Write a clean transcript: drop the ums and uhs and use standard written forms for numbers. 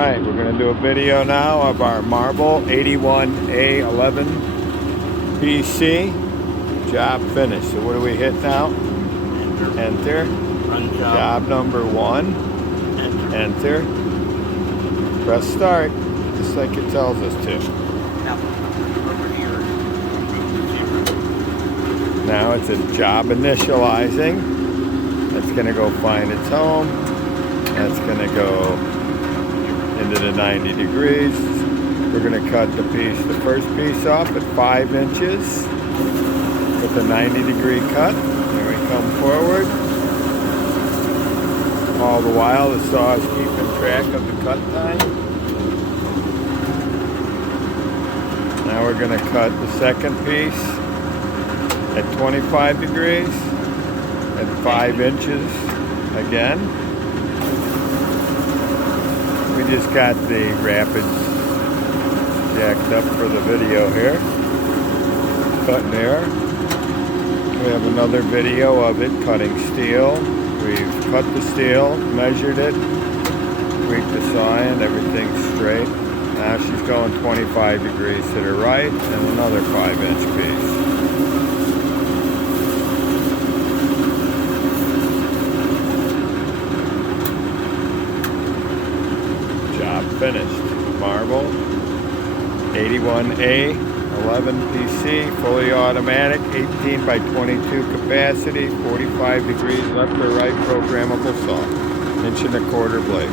Alright, we're going to do a video now of our Marble 81A11 PC. Job finished. So what do we hit now? Enter. Run Job number 1. Enter. Press start, just like it tells us to. Now it's a job initializing. That's going to go find its home. That's going to go into the 90 degrees. We're going to cut the first piece off at 5 inches with a 90-degree cut. Here we come forward. All the while the saw is keeping track of the cut time. Now we're going to cut the second piece at 25 degrees at 5 inches again. We just got the rapids jacked up for the video here. Cutting there. We have another video of it cutting steel. We've cut the steel, measured it, tweaked the saw in, everything's straight. Now she's going 25 degrees to the right and another 5-inch piece. Job finished. Marble 81A11 PC, fully automatic, 18 by 22 capacity, 45 degrees left or right, programmable saw, 1¼ inch blade.